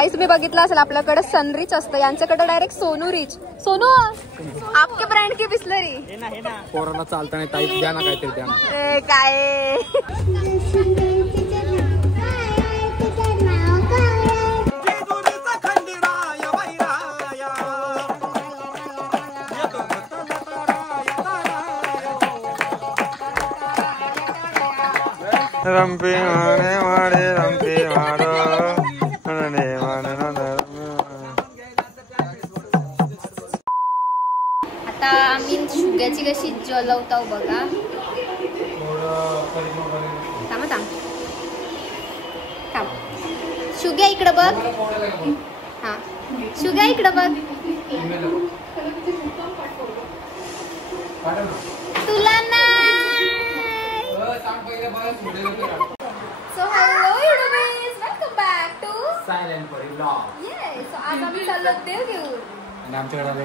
गाईस तुम्ही बघितलं असेल आपल्याकडे सनरिच असतं, यांच्याकडे डायरेक्ट सोनू रिच. सोनू आपके ब्रँड की बिस्लरी कोरोना चालताना टाईप द्या ना काहीतरी द्या ना. काय रंपी मारे मारे रंपी मारो आता आम्ही शुग्याची कशी जलवतो बघा. थांब थांब थांब. शुग्या इकडं बघ. हा शुग्या इकडं बघ. तुला So hello everyone, welcome back to silent परिवार. Yes, so आज आम्ही चाललो देवगिरी आणि आमच्याकडे आले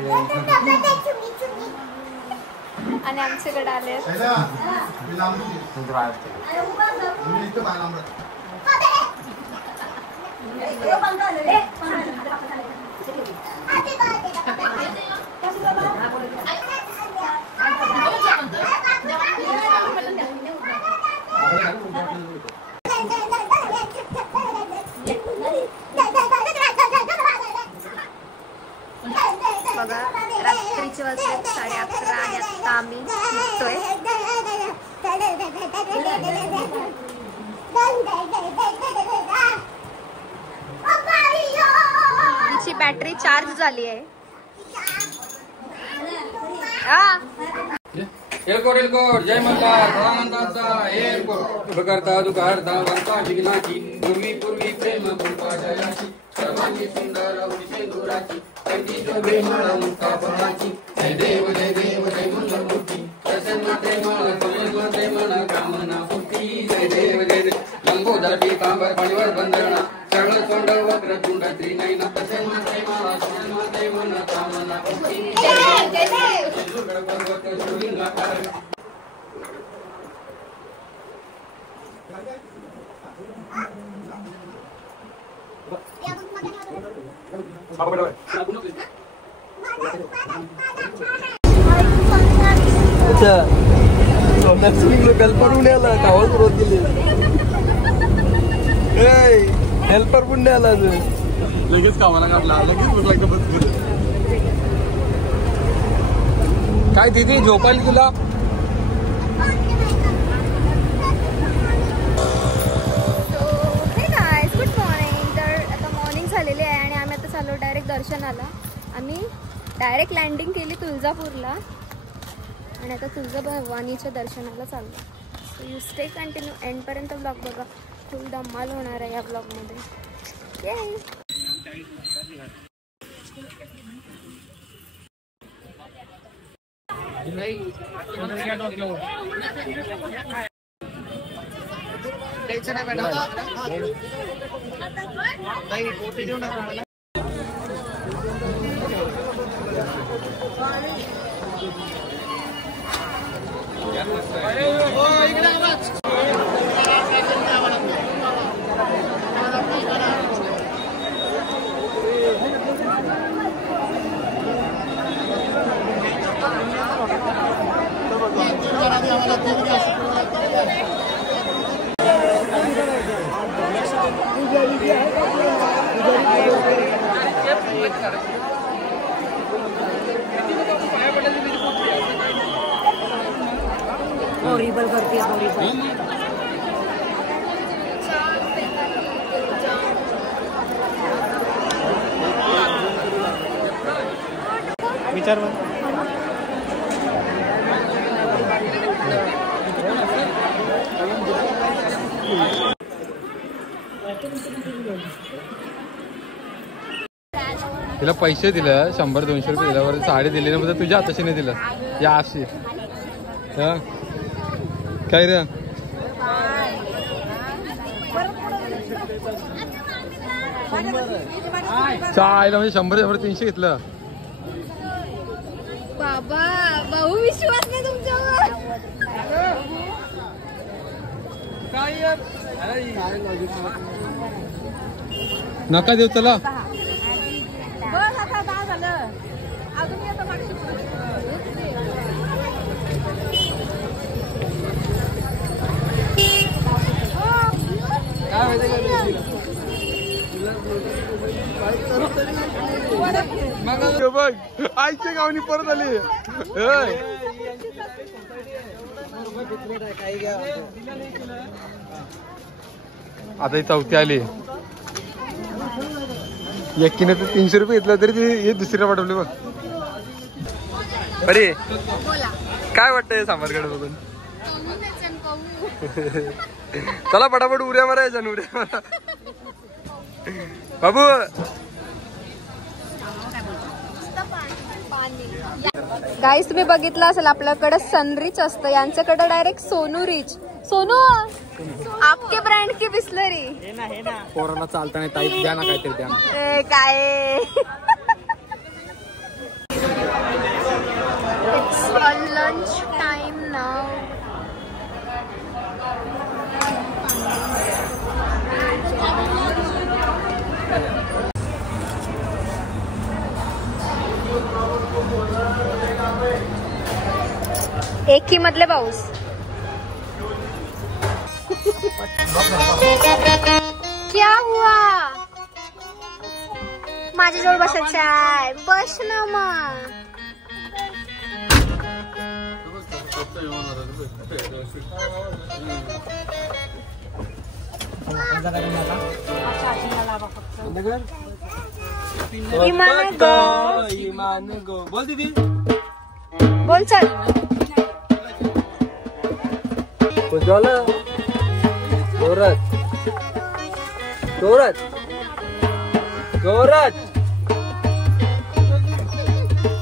बघा. रात्रीचे वाजले 11:30 आणि आता आम्ही निघतोय. तिची बॅटरी चार्ज झाली आहे. एलकोट जय मल्हार भगवंताचा एलकोट करता दुकारता वंता जिग्नाची पूर्वी पूर्वी प्रेम पुंपा जयाची सर्वांनी सुंदर सिंदुराची त्यांची जो बेमाळ मुक्ता फळाची जय देव जय मंगलमूर्ती प्रसन्न प्रेमळ समजलं प्रेमळ कामना पूर्ती जय देव लंबोदर पीतांबर पाणीवर बंदरणा सरळ तोंड वक्र तुंड त्रिनयना प्रसन्न प्रेमळ समजलं प्रेमळ कामना पूर्ती अच्छा हेल्पर पुण्याला गावात रोज गेले. हेल्पर पुण्याला लगेच कामाला काढला लगेच बसला बस. काय दीदी झोपायला तुला? Good morning. तर आता मॉर्निंग झालेली आहे आणि आम्ही आता चाललो डायरेक्ट दर्शनाला. आम्ही डायरेक्ट लँडिंग केली तुळजापूरला आणि आता तुळजाभवानीच्या दर्शनाला चाललो. सो यू स्टे कंटिन्यू एंडपर्यंत ब्लॉग बघा. फुल धमाल होणार आहे या ब्लॉगमध्ये. हॉरिबल करते विचार तिला पैसे दिले 100-200 रुपये दिल्यावर साडी दिली ना. तुझ्या हाताशी नाही दिलं या अशी. काय रे चायला म्हणजे 100-300 घेतलं. बाबा भाऊ विश्वास नाही तुमच्यावर. नका देऊ चला. बघ आईच्या गावनी परत आली. आता ही चौथी आली. एकीने तर 300 रुपये घेतला तरी ती दुसरीला पाठवली बघ. अरे काय वाटतंय सामरकडे बघून? चला पटापट उड्या मारायच्या ना उड्या मारा. बाबू गाईस तुम्ही बघितलं असेल आपल्याकडे सनरिच असतं, यांच्याकडे डायरेक्ट सोनू रिच. सोनू आपके ब्रँड की बिस्लरी. पोरांना चालताना टाईप द्या ना काहीतरी द्या. काय इट्स लंच टाइम नाउ. एक ही मधले पाऊस. क्या हुआ? माझ्याजवळ बसायचं आहे. बस ना मग. इमान गो बोल दीदी. बोल चल. जोरात जोरात जोरात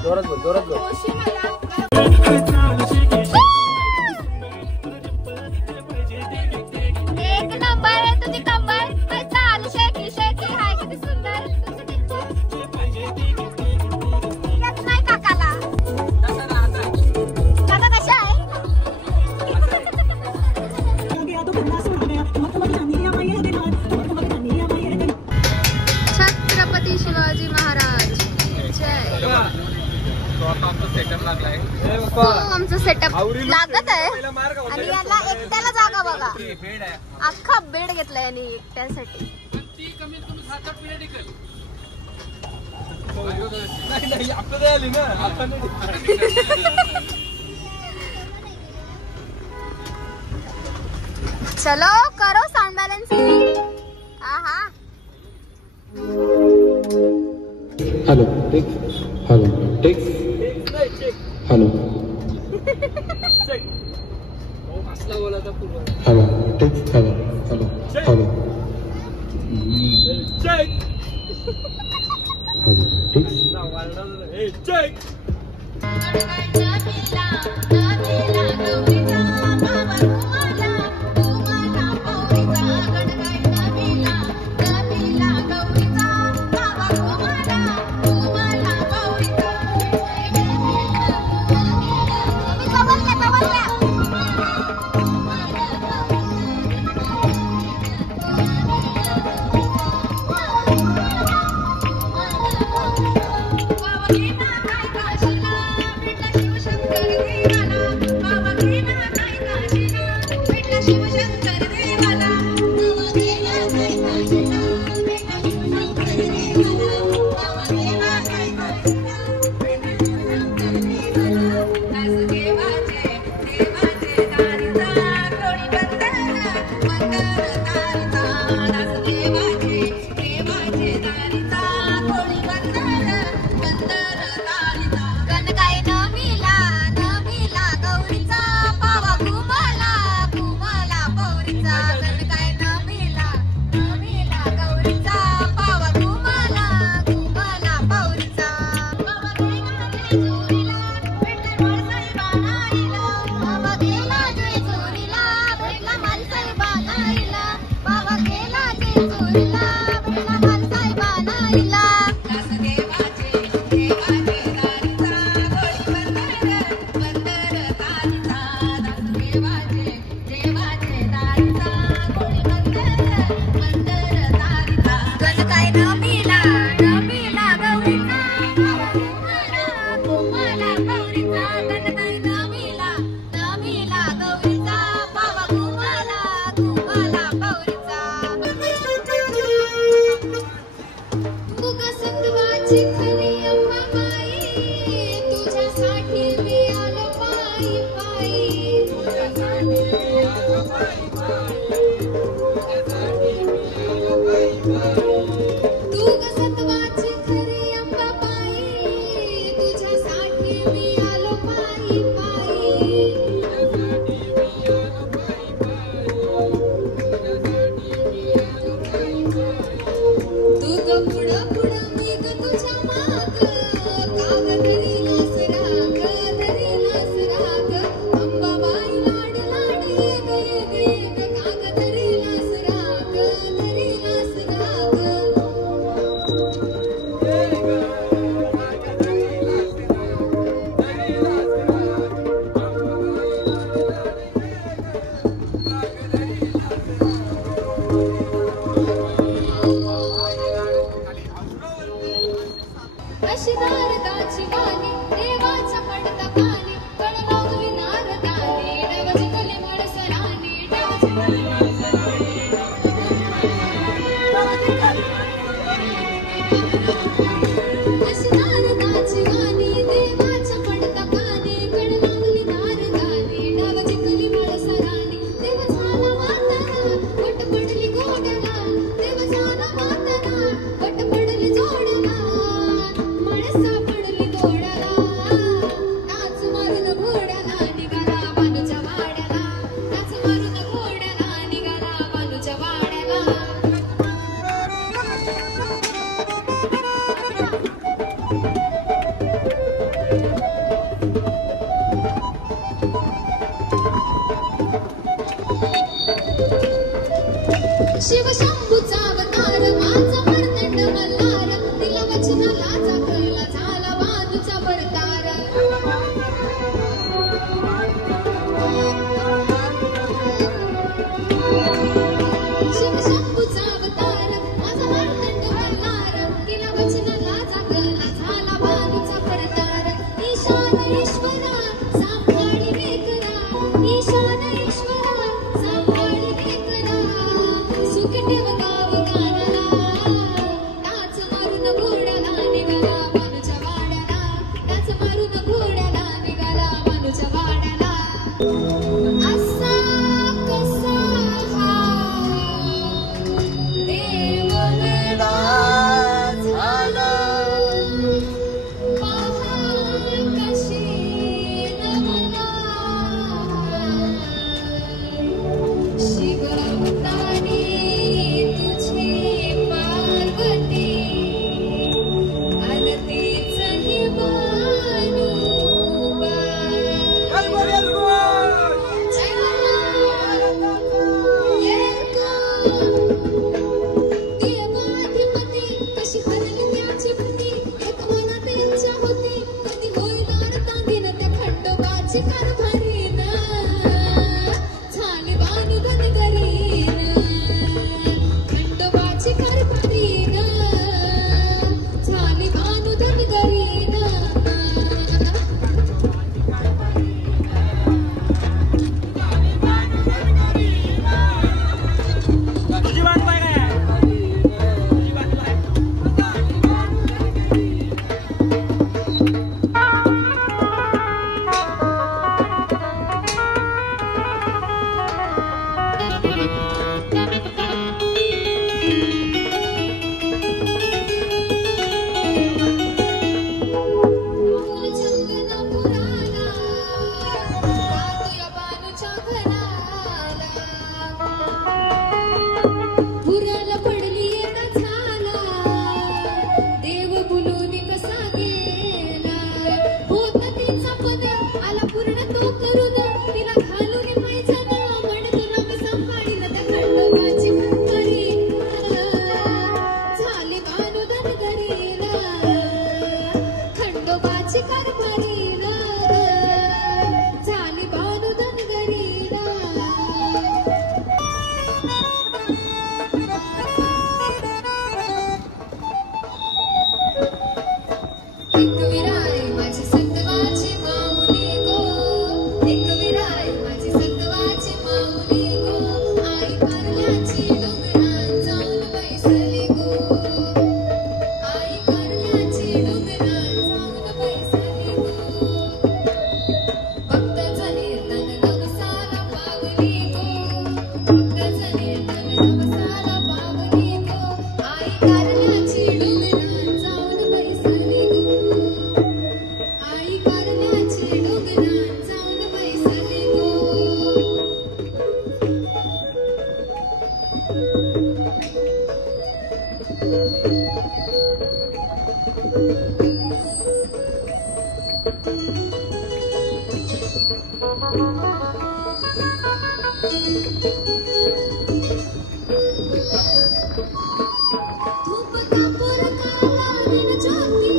जोरात बोल जोरात बोल. एक नंबर आहे तुझी कंबर. चाल शेकी शेकी हाय किती सुंदर. येत नाही काकाला. काका कशा आहे? छत्रपती शिवाजी महाराज जय. आमचं सेटअप लागत आहे आणि याला एकट्याला जागा बघा. अख्खा बेड घेतलाय यांनी एकट्यासाठी. चलो करो साउंड बैलेंसिंग. आहा hello take hello take hello hello take hello hello hello hello take. Shivshankar Shiv शंभूचा अवतार माझा मर्दंड मल्हार तिला वचनाला चाकरला झाला वानूचा भरतार शिव शंभूचा अवतार माझा मर्दंड मल्हार तिला वचनाला चाकरला झाला वानूचा भरतार ईशान ईश्वरा सांभाळी लेकरा ईशान ईश्वरा सांभाळी लेकरा सुख ठेव गाव गाणारा नाच मारून घोड्याला निघाला मानूच्या वाड्याला नाच मारून घोड्याला निघाला मानूच्या वाड्याला असा कसा हा देव वेडा झाला पहा कशी नवला शिवतानी तुझी पार्वती आरतीच ही बानुबा देवाधिपती कशी हरली त्याची भूती एक मनात इच्छा होती कधी होईल आरतांगीन त्या खंडोबाची कारभारीन झाली बानु धनगरीन खंडोबाची कारभारीन झाली बानु धनगरीन फुलचंदनपुराला जातोया बानूच्या घराला पुराला पडली येता झाला देव बोलून कसा गेला होत तिचा पद आला पूर्ण तो करून तिला घालून पाहिजे ना म्हणत रंग सांभाळील त्या खंडोबाची भरभरीन झाली बानु धनगरीन खंडोबाची कारभारीन झाली बानु धनगरीन एक विराय माझी सत्वाची माऊली गो एक विराय माझी सत्वाची माऊली गो आई कारल्याची डोंगरात जाऊन बैसली गो आई कारल्याची डोंगरात जाऊन बैसली गो भक्त जने तन नवसाला पावली गो भक्त जने तन नवसाला पावली गो आई कारल्याची डोंगरात जाऊन बैसली गो आई कारल्याची डोंगरात जाऊन बैसली गो धूप कापूर काला दिन ज्योती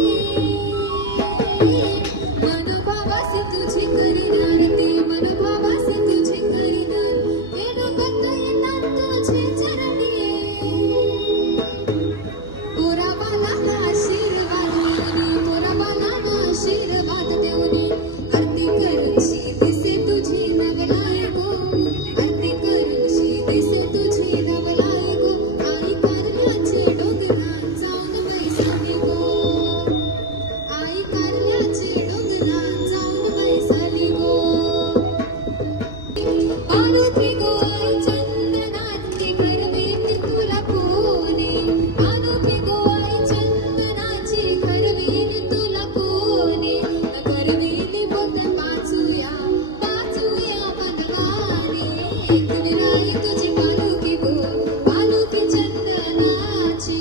मन भावासी तुझी करीन आरती मन भावासी तुझी करीन वेणुबद्ध येतात तुझे चरणी पोराबाला आशीर्वाद देऊनी पोराबाला आशीर्वाद देऊनी आरती करूनशी दिसे तुझी नवलाई गो आरती करूनशी दिसे तुझी नवलाई गो आई कारल्याचे डोंगरात जाऊन बैसली गो आई कारल्याचे डोंगरात जाऊन बैसली गो पार्वती गो आई चंदनाची घरवेली तुला कोणी पार्वती गो आई चंदनाची घरवेली तुला कोणी घरवेली बोल वाचूया वाचूया बनवानी एक विराई तुझी पालुकी गो पालुकी चंदनाची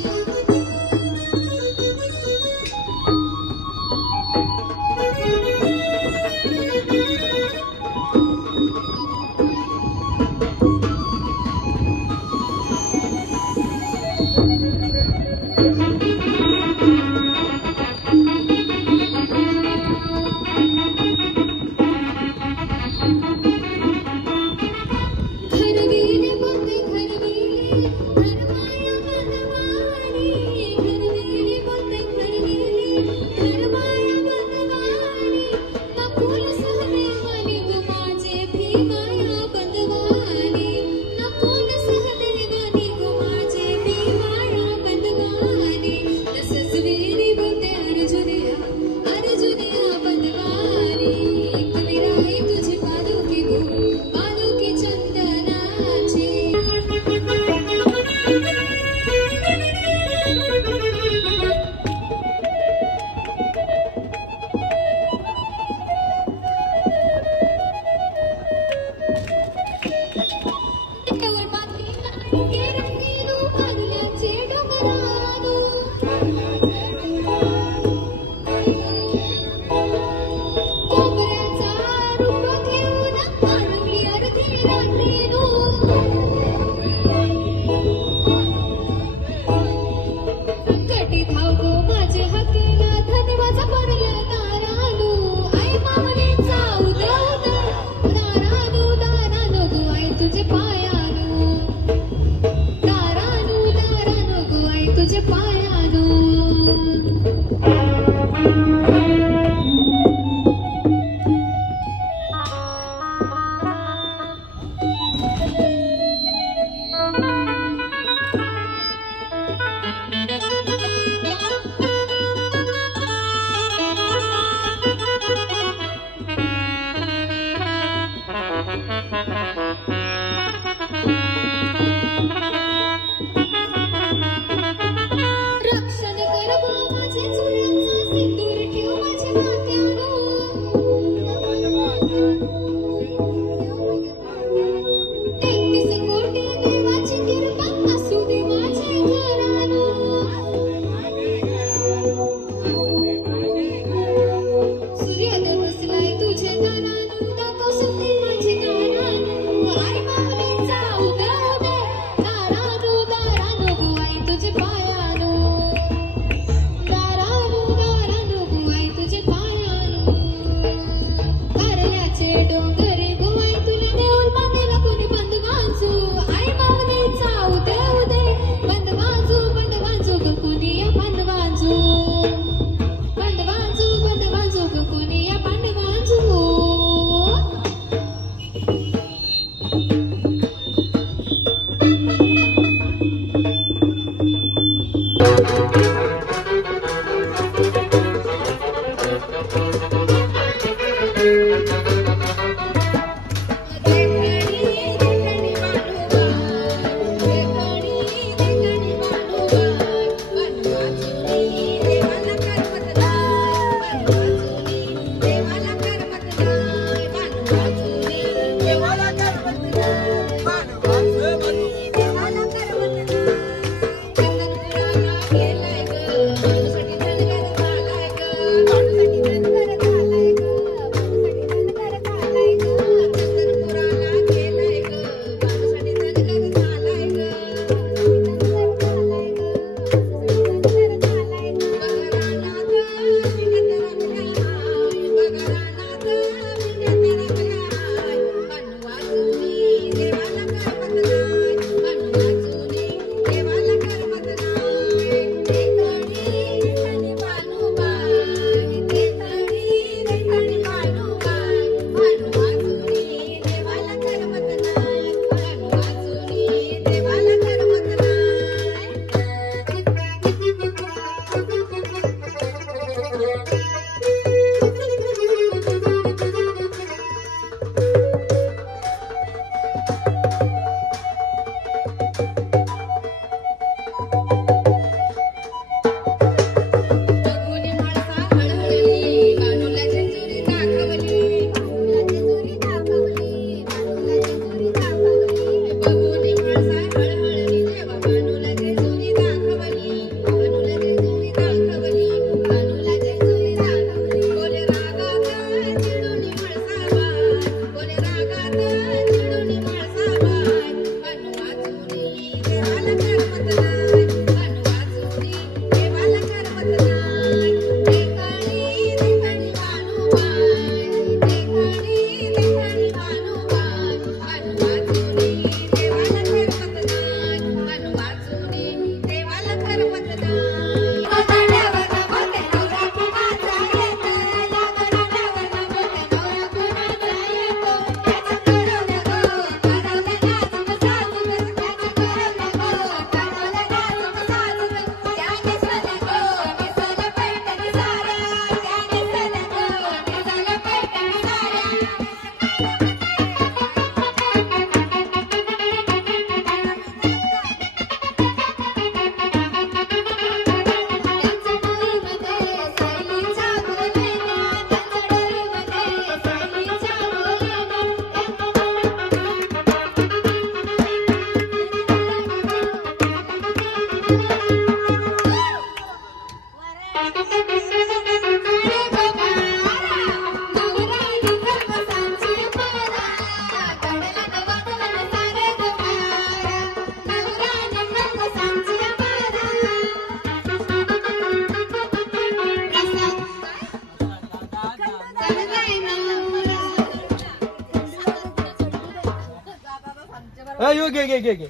यो घे घे घे घे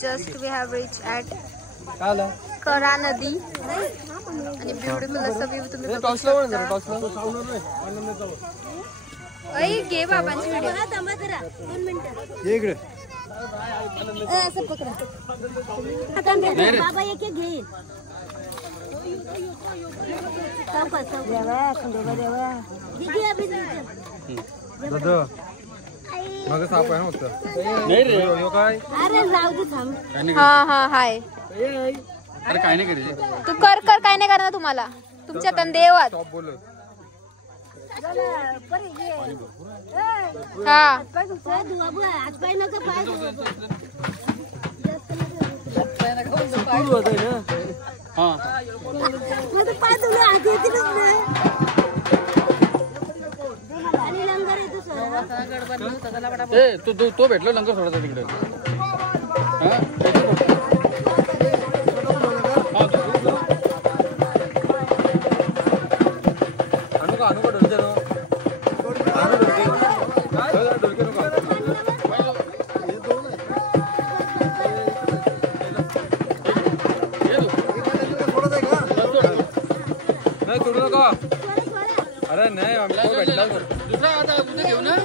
just we have reached at करा नदी आणि ब्युटिफुल असं व्ह्यू तुम्ही बघू शकता. घे बाबांची व्हिडिओ. असं पकडा बाबा एक घेईल मग साप आहे होतं नाही रे काय अरे जाऊ दे थांब हा हा हाय अरे काय नाही करायचे तू कर कर काय नाही करणार तुम्हाला तुमच्या तन देवात बोलत हा तो भेटलो लंगर सोडायचा तिकडे नाही सोडू नका अरे नाही आम्ही भेटला दुसरा आता उद्या घेऊ ना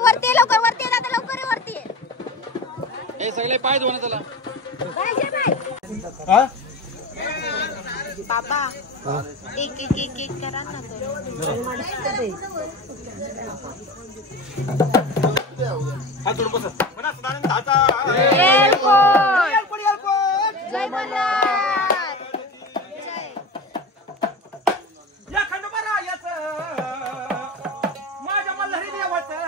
वरती लवकर वरती आता लवकर वरती हे सगळे पाय धुवा त्याला बाबा एक एक एक एक करा ना माझ्या मल्हारी देवाचं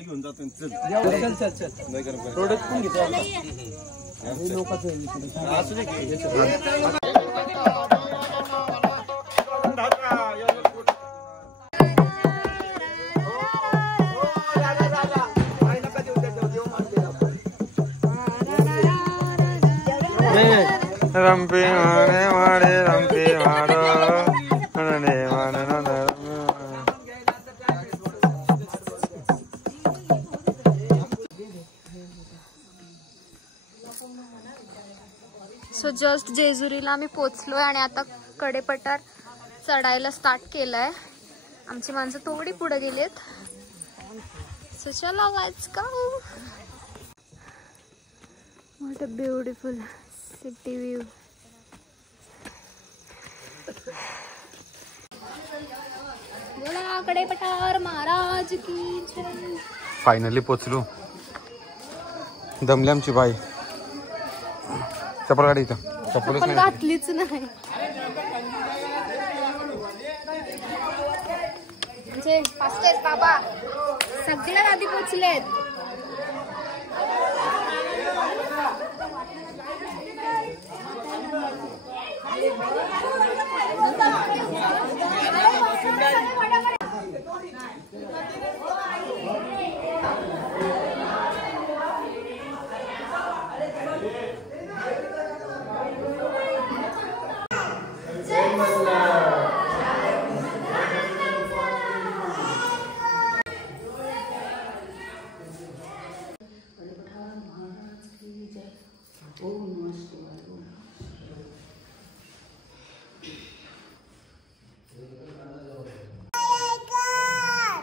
घेऊन जातो चल चल प्रोडक्ट पण घेतो रंपी माने माडे रंपी माडो नने माने नने सो जस्ट जेजुरीला आम्ही पोचलोय आणि आता कडेपठार चढायला स्टार्ट केलंय. आमची माणसं थोडी पुढे गेलीत. सो चला let's go. What a beautiful city view. बोला कडेपठार महाराज की जय. फायनली पोचलो. दमली आमची बाई. चप्पल गाडी इथं. चप्पलच पण नाही. घातलीच नाही. म्हणजे फास्ट आहेत बाबा. सगळ्यात आधी पोचलेत.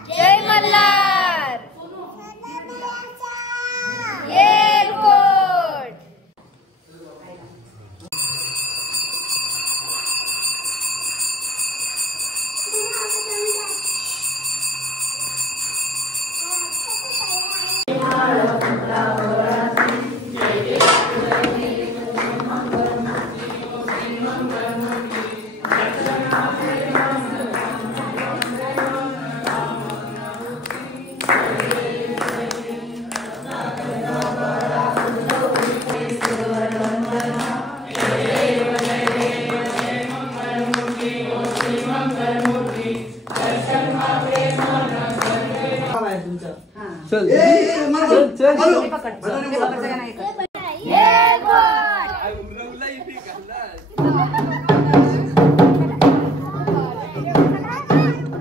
जय मल्हार. येलकोट.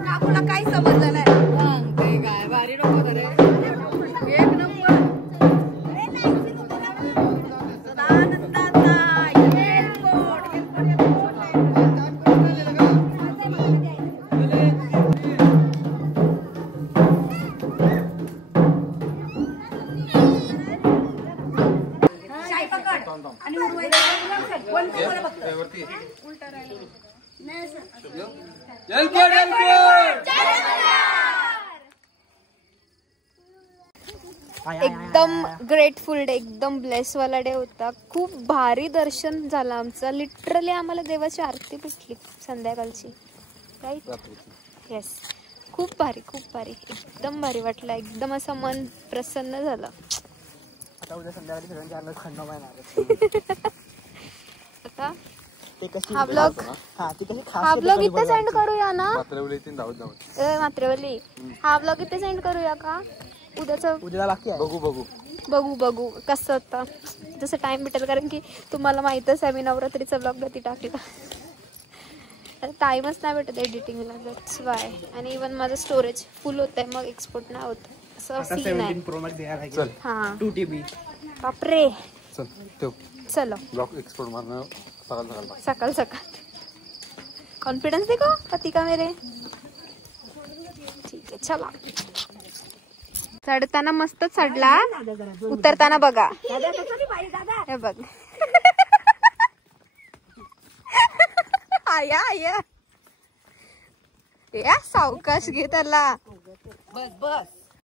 काकूला काही समजलं नाही. सांगते काय भारी नको होतं रे. एक नंबर. सदानंदाचा येलकोट. शाई पकड आणि उडवायचं. कोणतं बरं बघतं. उलटा राहिलं. एकदम ग्रेटफुल डे. एकदम ब्लेस वाला डे होता. खूप भारी दर्शन झालं आमचं. लिटरली आम्हाला देवाची आरती भेटली संध्याकाळची. राईट. येस. खूप भारी खूप भारी. एकदम भारी वाटलं. एकदम असं मन प्रसन्न झालं. आता उद्या संध्याकाळी सगळ्यांच्या हातात खंडोबा येणार. आता हा ब्लॉग इथे सेंड करूया ना. मात्रेवली. हा ब्लॉग इथे सेंड करूया का. उद्याला बाकी आहे. बघू कसं होतं. जसं टाइम भेटेल. कारण की तुम्हाला माहितच आहे मी नवरात्रीचा ब्लॉग कधी टाकला. टाइमच नाही भेटत एडिटिंगला. That's why. आणि इवन माझं स्टोरेज फुल होत आहे. मग एक्सपोर्ट नाही होत. असं सीन आहे. 17 Pro Max द्यायला लागेल. हा 2 TB. बापरे. चलो ब्लॉग एक्सपोर्ट मारना सकाळ कॉन्फिडेंस देखो पति का मेरे. ठीक आहे चला. चढताना मस्त चढला. उतरताना बघा. हे बघ. आया या सावकाश घे त्याला. बस